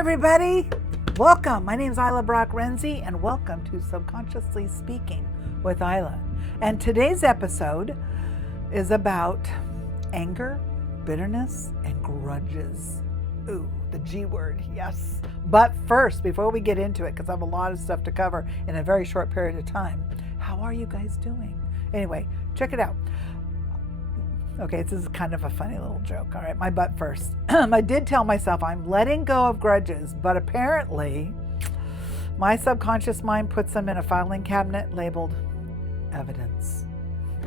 everybody. Welcome. My name is Ilah Renzi, and welcome to Subconsciously Speaking with Ilah. And today's episode is about anger, bitterness, and grudges. Ooh, the G word, yes. But first, before we get into it, because I have a lot of stuff to cover in a very short period of time, how are you guys doing? Anyway, check it out. Okay, this is kind of a funny little joke. All right, my butt first. I did tell myself I'm letting go of grudges, but apparently my subconscious mind puts them in a filing cabinet labeled evidence.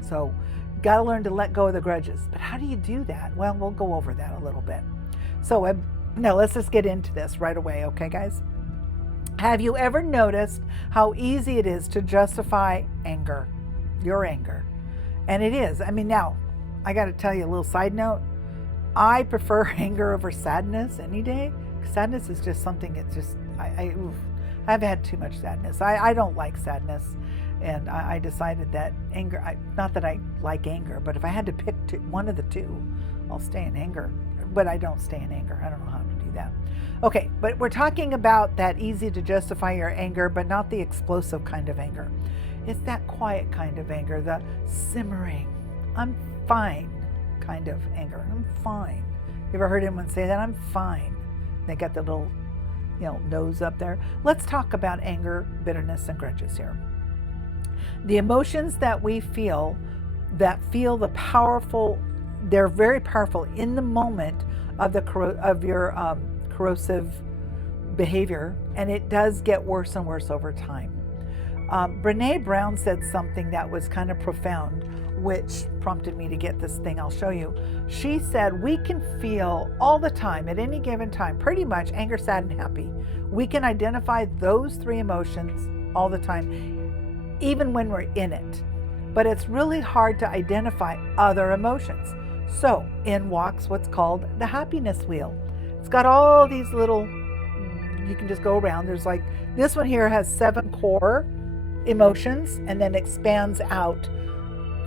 So, got to learn to let go of the grudges. But how do you do that? Well, we'll go over that a little bit. So, now let's just get into this right away, okay, guys? Have you ever noticed how easy it is to justify anger, your anger? And it is. I mean, now, I got to tell you a little side note. I prefer anger over sadness any day. Sadness is just something, it's just, I've had too much sadness. I don't like sadness. And I decided that anger, not that I like anger, but if I had to pick one of the two, I'll stay in anger. But I don't stay in anger. I don't know how to do that. Okay, but we're talking about that easy to justify your anger, but not the explosive kind of anger. It's that quiet kind of anger, the simmering, I'm fine kind of anger. I'm fine. You ever heard anyone say that? I'm fine. They got the little, nose up there. Let's talk about anger, bitterness, and grudges here. The emotions that we feel the powerful, they're very powerful in the moment of your corrosive behavior, and it does get worse and worse over time. Brene Brown said something that was kind of profound, which prompted me to get this thing I'll show you. She said we can feel all the time, at any given time, pretty much anger, sad, and happy. We can identify those three emotions all the time, even when we're in it. But it's really hard to identify other emotions. So in walks what's called the happiness wheel. It's got all these little, you can just go around. There's like, this one here has 7 core emotions and then expands out.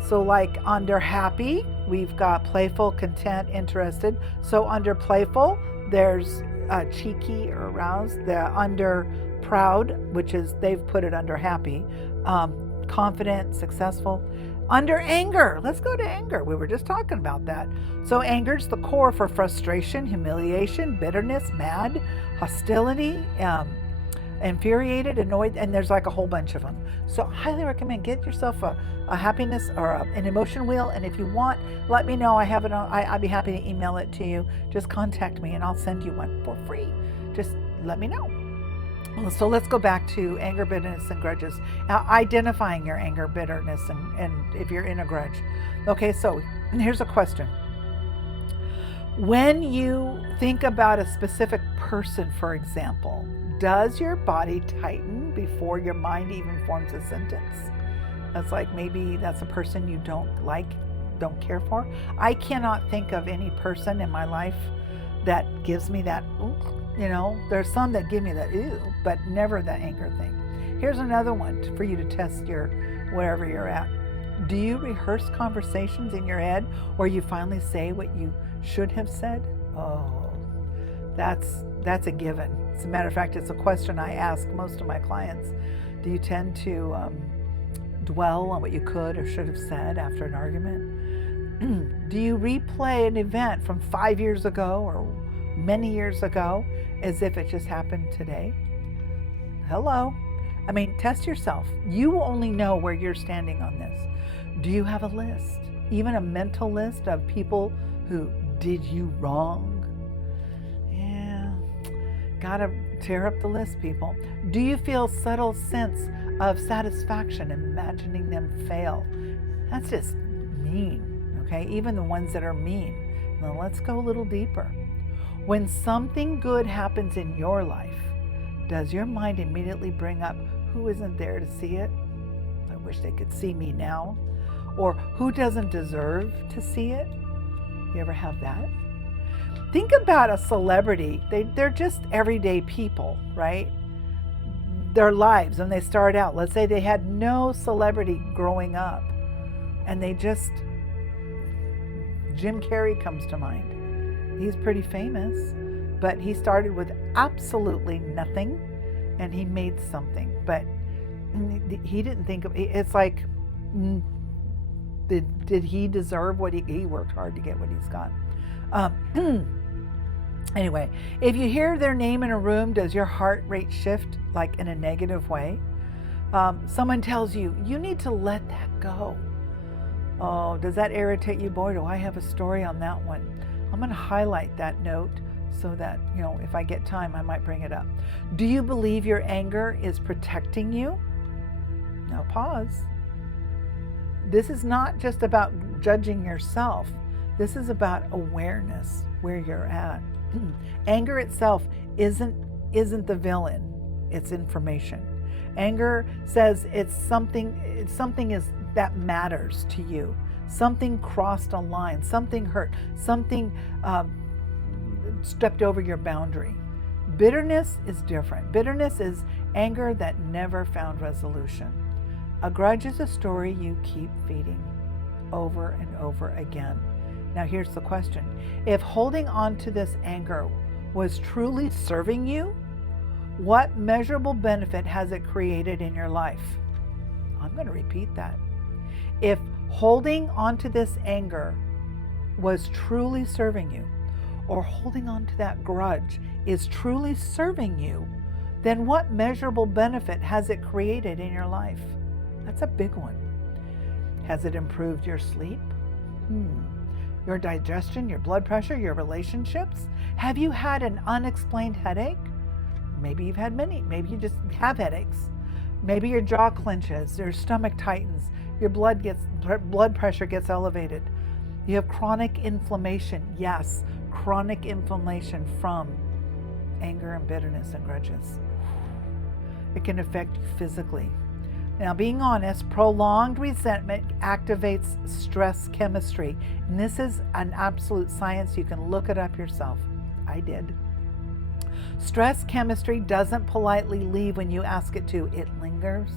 So like under happy, we've got playful, content, interested. So under playful, there's cheeky or aroused. Under proud, which is, they've put it under happy, confident, successful. Under anger, let's go to anger. We were just talking about that. So anger's the core for frustration, humiliation, bitterness, mad, hostility, infuriated, annoyed, and there's like a whole bunch of them. So highly recommend get yourself a happiness or an emotion wheel, and if you want, let me know. I have it on. I'd be happy to email it to you. Just contact me and I'll send you one for free. Just let me know. So let's go back to anger, bitterness, and grudges. Now, identifying your anger, bitterness, and if you're in a grudge. Okay, so here's a question. When you think about a specific person, for example, does your body tighten before your mind even forms a sentence? That's like, maybe that's a person you don't like, don't care for. I cannot think of any person in my life that gives me that, there's some that give me that, ew, but never that anger thing. Here's another one for you to test your, wherever you're at. Do you rehearse conversations in your head where you finally say what you should have said? Oh, that's a given. As a matter of fact, it's a question I ask most of my clients. Do you tend to dwell on what you could or should have said after an argument? Do you replay an event from 5 years ago or many years ago as if it just happened today? Hello. I mean, test yourself. You only know where you're standing on this. Do you have a list, even a mental list of people who did you wrong? Yeah, gotta tear up the list, people. Do you feel subtle sense of satisfaction imagining them fail? That's just mean, okay? Even the ones that are mean. Now let's go a little deeper. When something good happens in your life, does your mind immediately bring up who isn't there to see it? I wish they could see me now. Or who doesn't deserve to see it? You ever have that? Think about a celebrity. They're just everyday people, right? Their lives, when they start out, let's say they had no celebrity growing up, and Jim Carrey comes to mind. He's pretty famous. but he started with absolutely nothing and he made something. But he didn't think of it's like, did he deserve what he worked hard to get what he's got? Anyway, if you hear their name in a room, does your heart rate shift like in a negative way? Someone tells you, you need to let that go. Oh, does that irritate you? Boy, do I have a story on that one. I'm going to highlight that note so that, if I get time, I might bring it up. Do you believe your anger is protecting you? Now pause. This is not just about judging yourself. This is about awareness, where you're at. Anger itself isn't the villain. It's information. Anger says it's something that matters to you. Something crossed a line, something hurt, something stepped over your boundary. Bitterness is different. Bitterness is anger that never found resolution. A grudge is a story you keep feeding over and over again. Now here's the question. If holding on to this anger was truly serving you, what measurable benefit has it created in your life? I'm going to repeat that. If holding on to this anger was truly serving you, or holding on to that grudge is truly serving you, then what measurable benefit has it created in your life? That's a big one. Has it improved your sleep? Your digestion, your blood pressure, your relationships? Have you had an unexplained headache? Maybe you've had many. Maybe you just have headaches. Maybe your jaw clenches, your stomach tightens, your blood pressure gets elevated. You have chronic inflammation. Yes, chronic inflammation from anger and bitterness and grudges. It can affect you physically. Now, being honest, prolonged resentment activates stress chemistry. And this is an absolute science. You can look it up yourself. I did. Stress chemistry doesn't politely leave when you ask it to. It lingers.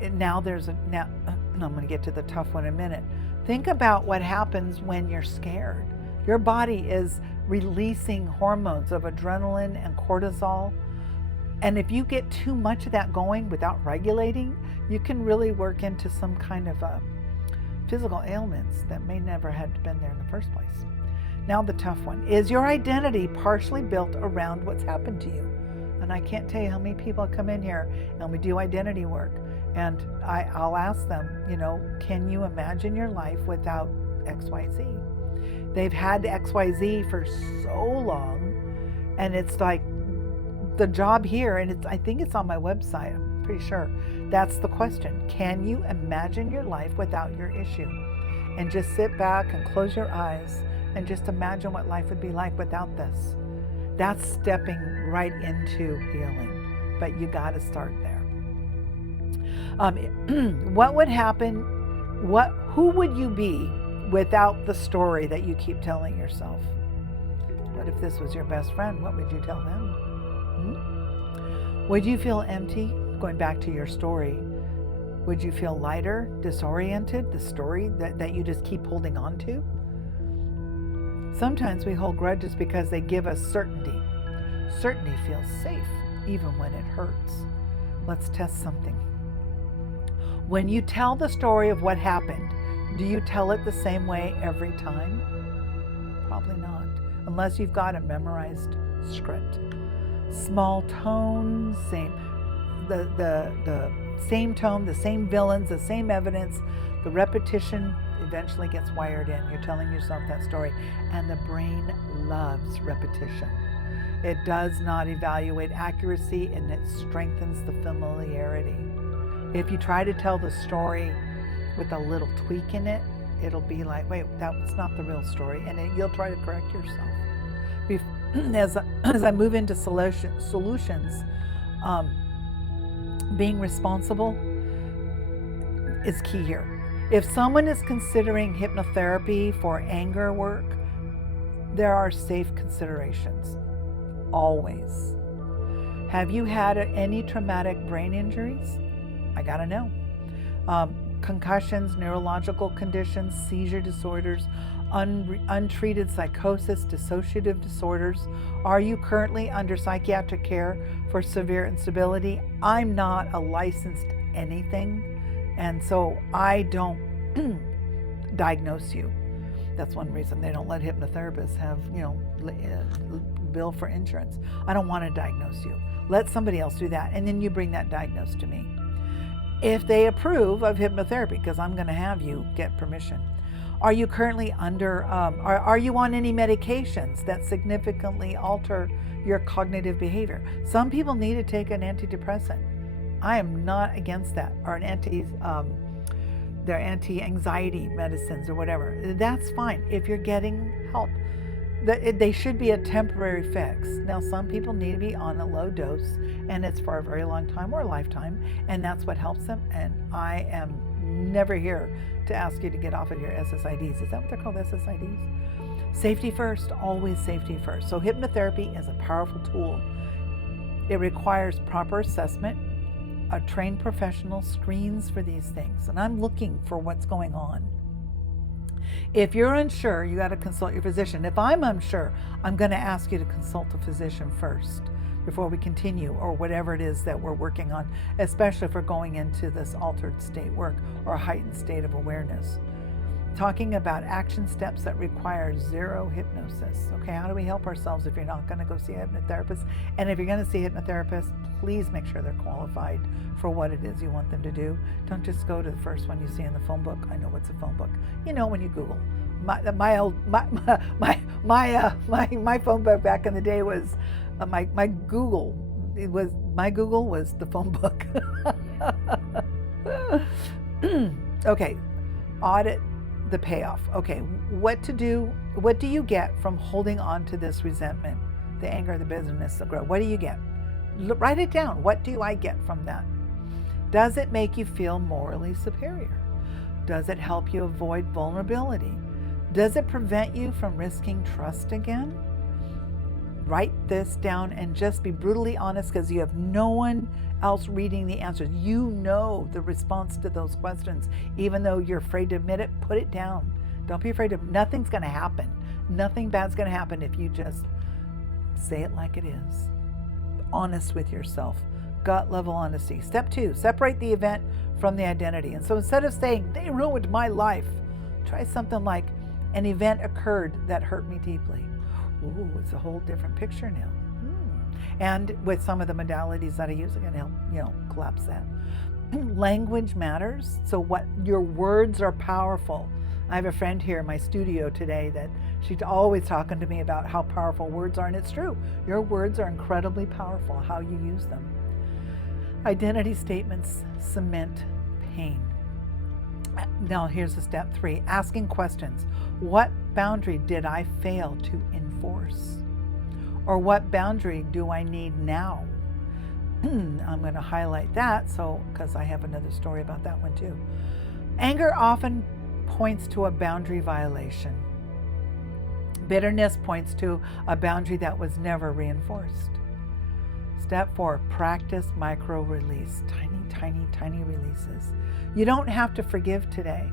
Now I'm going to get to the tough one in a minute. Think about what happens when you're scared. Your body is releasing hormones of adrenaline and cortisol. And if you get too much of that going without regulating, you can really work into some kind of physical ailments that may never have been there in the first place. Now the tough one. Is your identity partially built around what's happened to you? And I can't tell you how many people come in here and we do identity work. And I'll ask them, can you imagine your life without XYZ? They've had XYZ for so long, and it's like the job here, and I think it's on my website, I'm pretty sure. That's the question. Can you imagine your life without your issue? And just sit back and close your eyes and just imagine what life would be like without this. That's stepping right into healing, but you got to start there. What would happen? Who would you be without the story that you keep telling yourself? What if this was your best friend? What would you tell them? Would you feel empty? Going back to your story, would you feel lighter, disoriented, the story that you just keep holding on to? Sometimes we hold grudges because they give us certainty. Certainty feels safe, even when it hurts. Let's test something. When you tell the story of what happened, do you tell it the same way every time? Probably not, unless you've got a memorized script. Small tone, the same tone, the same villains, the same evidence. The repetition eventually gets wired in. You're telling yourself that story, and the brain loves repetition. It does not evaluate accuracy, and it strengthens the familiarity. If you try to tell the story with a little tweak in it, it'll be like, wait, that's not the real story, and you'll try to correct yourself. As I move into solutions, being responsible is key here. If someone is considering hypnotherapy for anger work, there are safe considerations, always. Have you had any traumatic brain injuries? I gotta know. concussions, neurological conditions, seizure disorders, untreated psychosis, dissociative disorders. Are you currently under psychiatric care for severe instability? I'm not a licensed anything, and so I don't diagnose you. That's one reason they don't let hypnotherapists have, bill for insurance. I don't want to diagnose you. Let somebody else do that, and then you bring that diagnosis to me. If they approve of hypnotherapy, because I'm going to have you get permission. Are you currently are you on any medications that significantly alter your cognitive behavior? Some people need to take an antidepressant. I am not against that, or their anti-anxiety medicines or whatever. That's fine if you're getting help. They should be a temporary fix. Now, some people need to be on a low dose, and it's for a very long time or a lifetime, and that's what helps them. And I am never here to ask you to get off of your SSIDs. Is that what they're called, SSIDs? Safety first, always safety first. So hypnotherapy is a powerful tool. It requires proper assessment. A trained professional screens for these things, and I'm looking for what's going on. If you're unsure, you got to consult your physician. If I'm unsure, I'm going to ask you to consult a physician first before we continue, or whatever it is that we're working on, especially if we're going into this altered state work or a heightened state of awareness. Talking about action steps that require zero hypnosis. Okay, how do we help ourselves if you're not going to go see a hypnotherapist? And if you're going to see a hypnotherapist, please make sure they're qualified for what it is you want them to do. Don't just go to the first one you see in the phone book. I know what's a phone book. You know, when you Google. My phone book back in the day was my Google. My Google was the phone book. Okay, audit the payoff. Okay, what to do? What do you get from holding on to this resentment, the anger, the bitterness, the grudge? What do you get? Write it down. What do I get from that? Does it make you feel morally superior? Does it help you avoid vulnerability? Does it prevent you from risking trust again? Write this down and just be brutally honest, because you have no one else reading the answers. You know the response to those questions. Even though you're afraid to admit it, put it down. Don't be afraid of, nothing's going to happen. Nothing bad's going to happen if you just say it like it is. Honest with yourself. Gut level honesty. Step 2, separate the event from the identity. And so instead of saying, they ruined my life, try something like, an event occurred that hurt me deeply. Ooh, it's a whole different picture now. And with some of the modalities that I use, I'm going to help, collapse that. Language matters. So what your words are powerful. I have a friend here in my studio today that she's always talking to me about how powerful words are, and it's true. Your words are incredibly powerful, how you use them. Identity statements cement pain. Now here's the step 3, asking questions. What boundary did I fail to enforce? Or what boundary do I need now? I'm going to highlight that because I have another story about that one too. Anger often points to a boundary violation. Bitterness points to a boundary that was never reinforced. Step 4, practice micro release. Tiny releases. You don't have to forgive today.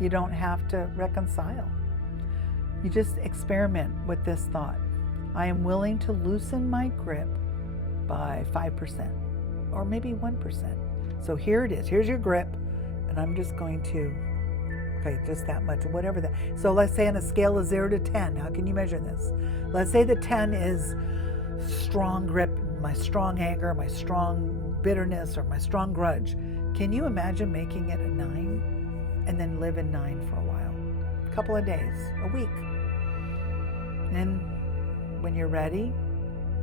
You don't have to reconcile. You just experiment with this thought. I am willing to loosen my grip by 5% or maybe 1%. So here it is. Here's your grip, and I'm just going to, just that much, whatever that. So let's say on a scale of 0 to 10, how can you measure this? Let's say the 10 is strong grip, my strong anger, my strong bitterness, or my strong grudge. Can you imagine making it a 9 and then live in 9 for a while? A couple of days, a week. Then when you're ready,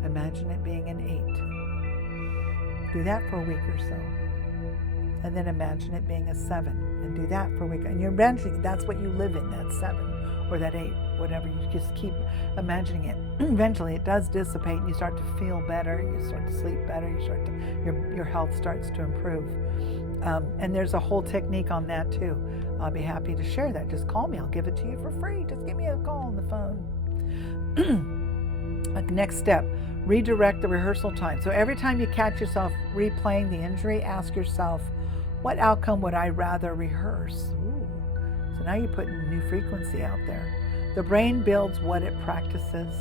imagine it being an 8. Do that for a week or so. And then imagine it being a 7 and do that for a week. And you're imagining that's what you live in, that 7 or that 8, whatever. You just keep imagining it. Eventually it does dissipate and you start to feel better. You start to sleep better. Your health starts to improve. And there's a whole technique on that too. I'll be happy to share that. Just call me. I'll give it to you for free. Just give me a call on the phone. Next step, redirect the rehearsal time. So every time you catch yourself replaying the injury, ask yourself, What outcome would I rather rehearse? Ooh. So now you're putting new frequency out there. The brain builds what it practices,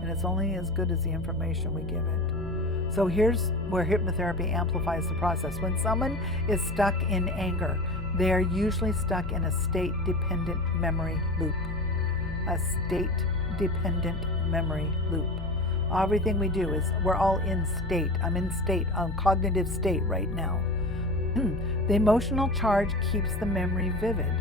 and it's only as good as the information we give it. So here's where hypnotherapy amplifies the process. When someone is stuck in anger, they are usually stuck in a state-dependent memory loop. A state-dependent memory loop. Everything we do is, we're all in state. I'm in state, cognitive state right now. The emotional charge keeps the memory vivid.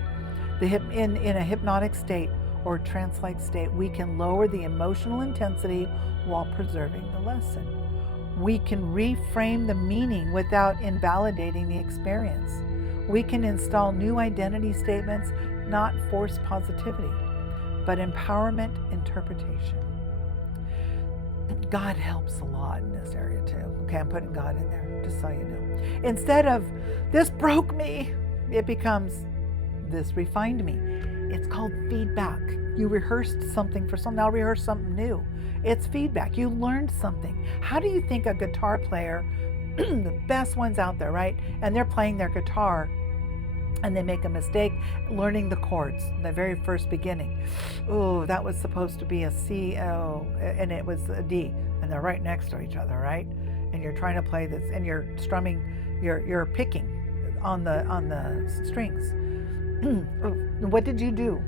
In a hypnotic state or trance-like state, we can lower the emotional intensity while preserving the lesson. We can reframe the meaning without invalidating the experience. We can install new identity statements, not force positivity, but empowerment interpretation. God helps a lot in this area too. Okay, I'm putting God in there, just so you know. Instead of, this broke me, it becomes, this refined me. It's called feedback. You rehearsed something for something, now rehearse something new. It's feedback. You learned something. How do you think a guitar player, the best ones out there, right? And they're playing their guitar and they make a mistake learning the chords, the very first beginning. Oh, that was supposed to be a C, and it was a D, and they're right next to each other, right? And you're trying to play this, and you're strumming, you're picking on the strings. What did you do?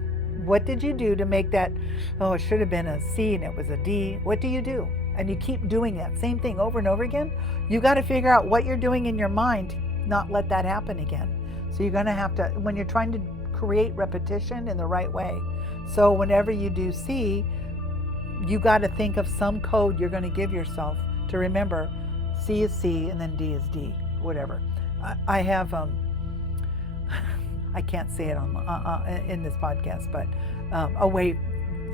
What did you do to make that, oh, it should have been a C and it was a D? What do you do? And you keep doing that same thing over and over again. You got to figure out what you're doing in your mind to not let that happen again. So you're going to have to, when you're trying to create repetition in the right way. So whenever you do C, you got to think of some code you're going to give yourself to remember C is C and then D is D, whatever. I have, I can't say it in this podcast, but a way,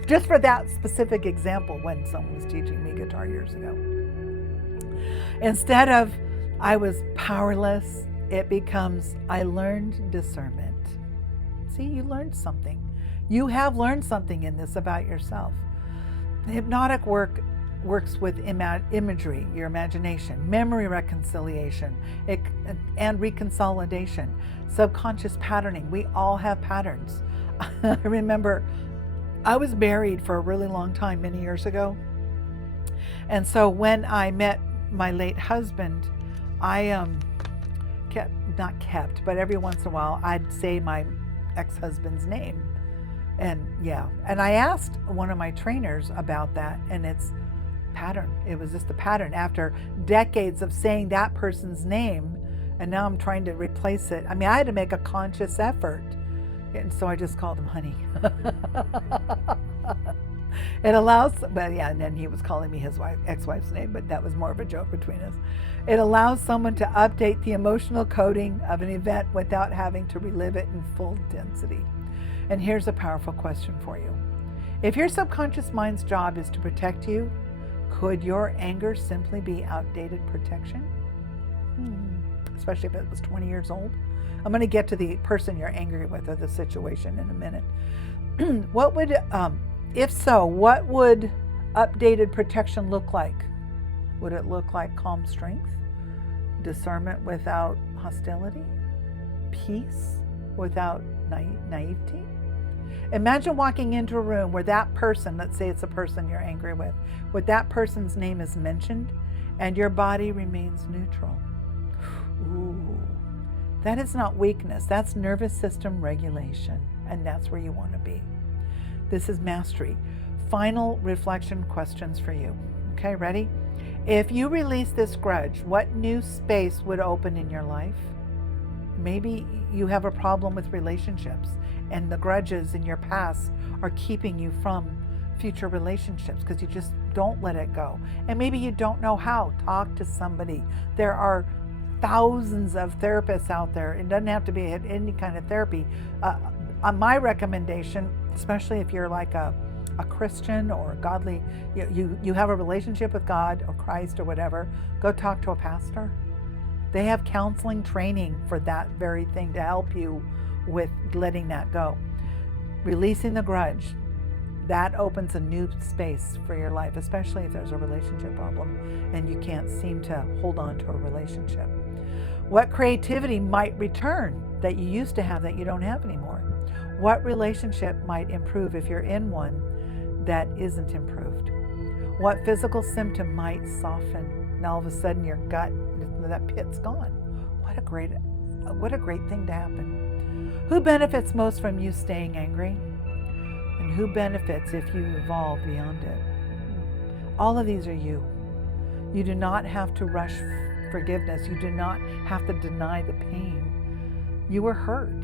just for that specific example when someone was teaching me guitar years ago. Instead of, I was powerless, it becomes, I learned discernment. See, you learned something. You have learned something in this about yourself. Hypnotic work works with imagery, your imagination, memory reconciliation, and reconsolidation, subconscious patterning. We all have patterns. I remember I was married for a really long time, many years ago. And so when I met my late husband, I but every once in a while I'd say my ex-husband's name. And I asked one of my trainers about that, and it's pattern. It was just a pattern after decades of saying that person's name, and now I'm trying to replace it. I mean, I had to make a conscious effort, and so I just called him honey. It allows, but yeah, and then he was calling me his ex-wife's name, but that was more of a joke between us. It allows someone to update the emotional coding of an event without having to relive it in full density. And here's a powerful question for you. If your subconscious mind's job is to protect you, could your anger simply be outdated protection? Especially if it was 20 years old. I'm going to get to the person you're angry with or the situation in a minute. What would, if so, what would updated protection look like? Would it look like calm strength, discernment without hostility, peace without naivety? Imagine walking into a room where that person, let's say it's a person you're angry with, where that person's name is mentioned and your body remains neutral. Ooh, that is not weakness. That's nervous system regulation, and that's where you want to be. This is mastery. Final reflection questions for you. Okay, ready? If you release this grudge, what new space would open in your life? Maybe you have a problem with relationships, and the grudges in your past are keeping you from future relationships because you just don't let it go. And maybe you don't know how. Talk to somebody. There are thousands of therapists out there. It doesn't have to be any kind of therapy. My recommendation, especially if you're like a Christian or a godly, you have a relationship with God or Christ or whatever, go talk to a pastor. They have counseling training for that very thing to help you with letting that go. Releasing the grudge, that opens a new space for your life, especially if there's a relationship problem and you can't seem to hold on to a relationship. What creativity might return that you used to have that you don't have anymore? What relationship might improve if you're in one that isn't improved? What physical symptom might soften? And all of a sudden your gut, that pit's gone. What a great thing to happen. Who benefits most from you staying angry? And who benefits if you evolve beyond it? All of these are you. You do not have to rush forgiveness. You do not have to deny the pain. You were hurt.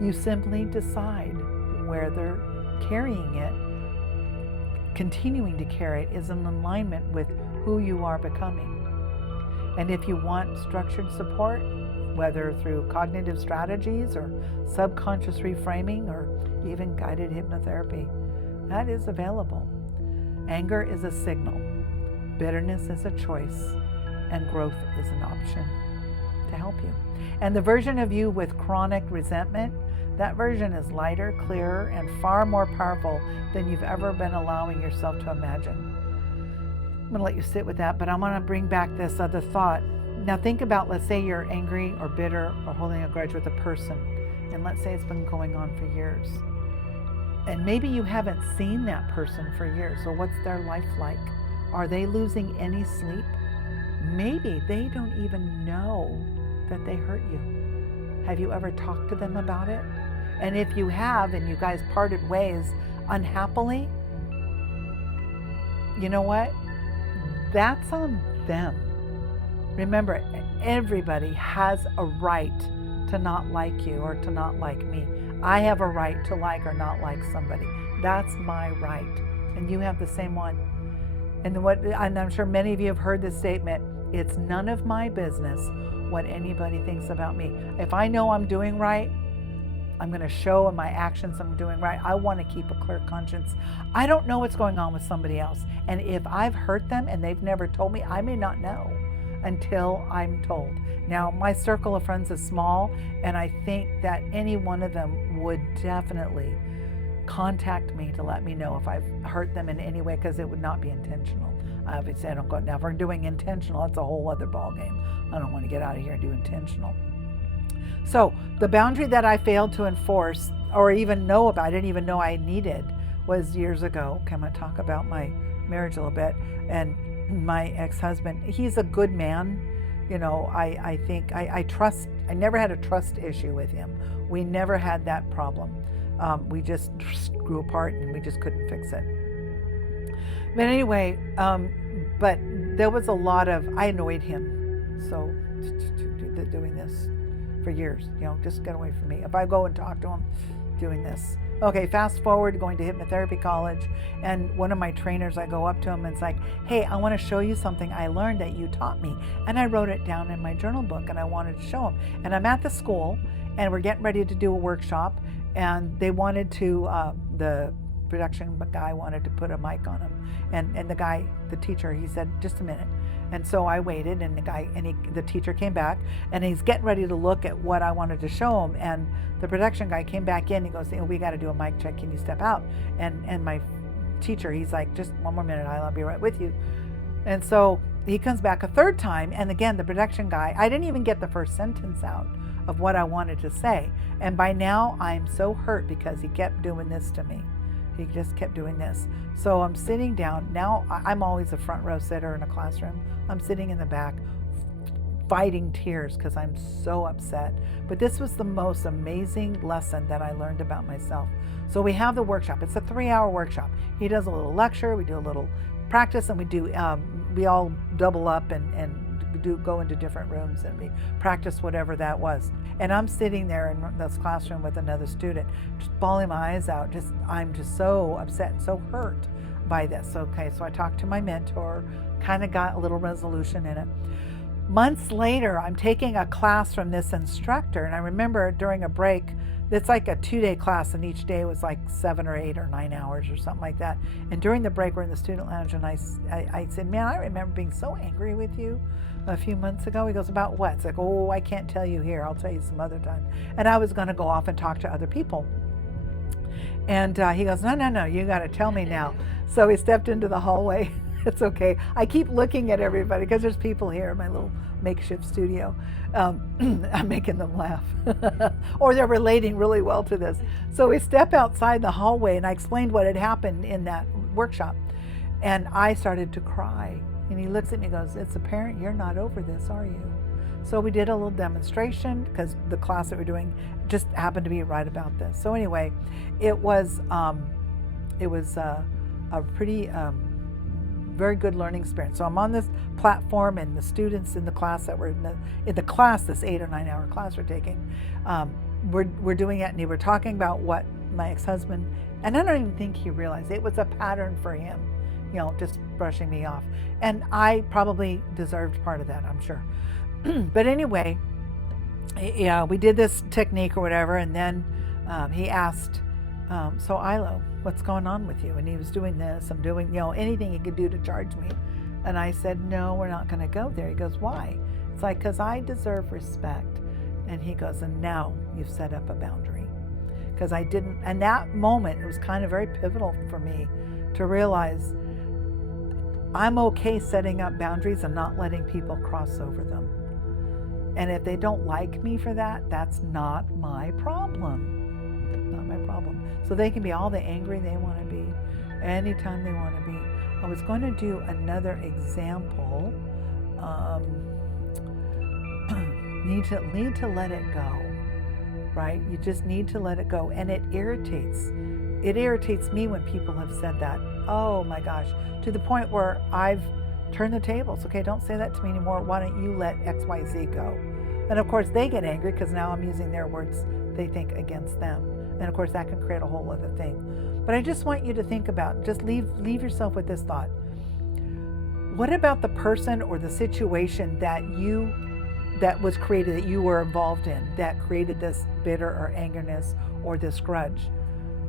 You simply decide whether carrying it, continuing to carry it, is in alignment with who you are becoming. And if you want structured support, whether through cognitive strategies or subconscious reframing or even guided hypnotherapy, that is available. Anger is a signal. Bitterness is a choice. And growth is an option to help you. And the version of you with chronic resentment, that version is lighter, clearer, and far more powerful than you've ever been allowing yourself to imagine. I'm going to let you sit with that, but I want to bring back this other thought. Now think about, let's say you're angry or bitter or holding a grudge with a person, and let's say it's been going on for years. And maybe you haven't seen that person for years, so what's their life like? Are they losing any sleep? Maybe they don't even know that they hurt you. Have you ever talked to them about it? And if you have, and you guys parted ways unhappily, you know what? That's on them. Remember, everybody has a right to not like you or to not like me. I have a right to like or not like somebody. That's my right. And you have the same one. And I'm sure many of you have heard this statement, it's none of my business what anybody thinks about me. If I know I'm doing right, I'm going to show in my actions I'm doing right. I want to keep a clear conscience. I don't know what's going on with somebody else. And if I've hurt them and they've never told me, I may not know until I'm told. Now, my circle of friends is small, and I think that any one of them would definitely contact me to let me know if I've hurt them in any way, because it would not be intentional. Obviously, I don't go, now if we're doing intentional, that's a whole other ballgame. I don't want to get out of here and do intentional. So the boundary that I failed to enforce or even know about, I didn't even know I needed, was years ago. Okay, I'm going to talk about my marriage a little bit. And my ex-husband, he's a good man. You know, I think I trust, I never had a trust issue with him. We never had that problem. We just grew apart and we just couldn't fix it. But anyway, but there was a lot of, I annoyed him. So doing this for years, you know, just get away from me. If I go and talk to him, doing this. Okay, fast forward, going to hypnotherapy college, and one of my trainers, I go up to him and it's like, hey, I want to show you something I learned that you taught me. And I wrote it down in my journal book and I wanted to show him. And I'm at the school and we're getting ready to do a workshop, and they wanted to, the production guy wanted to put a mic on him. And the guy, the teacher, he said, just a minute. And so I waited, and the teacher came back, and he's getting ready to look at what I wanted to show him. And the production guy came back in. He goes, oh, we got to do a mic check. Can you step out? And my teacher, he's like, just one more minute, I'll be right with you. And so he comes back a third time, and again, the production guy, I didn't even get the first sentence out of what I wanted to say. And by now, I'm so hurt because he kept doing this to me. He just kept doing this. So I'm sitting down. Now I'm always a front row sitter in a classroom. I'm sitting in the back fighting tears because I'm so upset. But this was the most amazing lesson that I learned about myself. So we have the workshop. It's a 3-hour workshop. He does a little lecture. We do a little practice, and we all double up and go into different rooms, and we practice whatever that was. And I'm sitting there in this classroom with another student, just bawling my eyes out. I'm just so upset and so hurt by this. Okay, so I talked to my mentor, kind of got a little resolution in it. Months later, I'm taking a class from this instructor, and I remember during a break, it's like a 2-day class, and each day was like 7 or 8 or 9 hours or something like that. And during the break, we're in the student lounge, and I said, man, I remember being so angry with you a few months ago. He goes, about what? It's like, oh, I can't tell you here. I'll tell you some other time. And I was going to go off and talk to other people. And he goes, no, you got to tell me now. So he stepped into the hallway. It's okay. I keep looking at everybody because there's people here, my little makeshift studio. I'm making them laugh. Or they're relating really well to this. So we step outside the hallway, and I explained what had happened in that workshop. And I started to cry. And he looks at me and goes, "It's apparent you're not over this, are you?" So we did a little demonstration because the class that we're doing just happened to be right about this. So anyway, it was a pretty very good learning experience. So I'm on this platform, and the students in the class that were in the class, this 8 or 9 hour class we're taking, we're doing it, and they were talking about what my ex-husband, and I don't even think he realized it was a pattern for him, just brushing me off. And I probably deserved part of that, I'm sure. But anyway, yeah, we did this technique or whatever, and then he asked, "So Ilah, what's going on with you?" And he was doing this, I'm doing, anything he could do to charge me. And I said, "No, we're not going to go there." He goes, "Why?" It's like, "Because I deserve respect." And he goes, "And now you've set up a boundary." Because I didn't, and that moment, it was kind of very pivotal for me to realize I'm okay setting up boundaries and not letting people cross over them. And if they don't like me for that, that's not my problem. Not my problem. So they can be all the angry they want to be, anytime they want to be. I was going to do another example. Need to let it go, right? You just need to let it go. And it irritates. It irritates me when people have said that. Oh my gosh, to the point where I've turned the tables. Okay, don't say that to me anymore. Why don't you let XYZ go? And of course they get angry because now I'm using their words they think against them. And of course that can create a whole other thing. But I just want you to think about, just leave yourself with this thought. What about the person or the situation that was created, that you were involved in, that created this bitter or angerness or this grudge?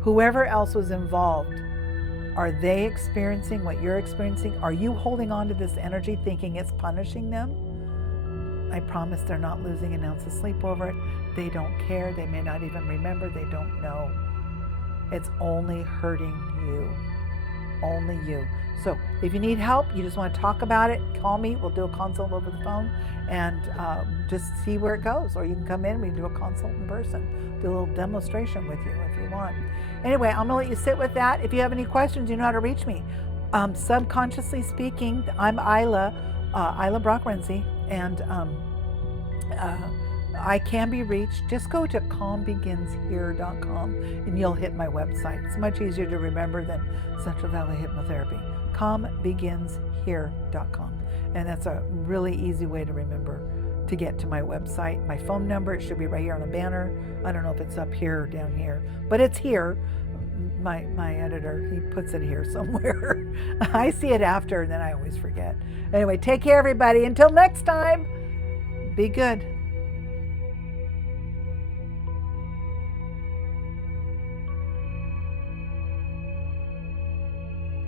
Whoever else was involved, are they experiencing what you're experiencing? Are you holding on to this energy thinking it's punishing them? I promise they're not losing an ounce of sleep over it. They don't care. They may not even remember. They don't know. It's only hurting you. Only you. So if you need help, you just want to talk about it, call me. We'll do a consult over the phone and just see where it goes. Or you can come in, we can do a consult in person, do a little demonstration with you if you want. Anyway, I'm going to let you sit with that. If you have any questions, you know how to reach me. Subconsciously speaking, I'm Ilah Brock Renzi, and I can be reached. Just go to calmbeginshere.com and you'll hit my website. It's much easier to remember than Central Valley Hypnotherapy. Calmbeginshere.com. And that's a really easy way to remember to get to my website. My phone number, it should be right here on a banner. I don't know if it's up here or down here, but it's here. My editor, he puts it here somewhere. I see it after, and then I always forget. Anyway, take care, everybody. Until next time, be good.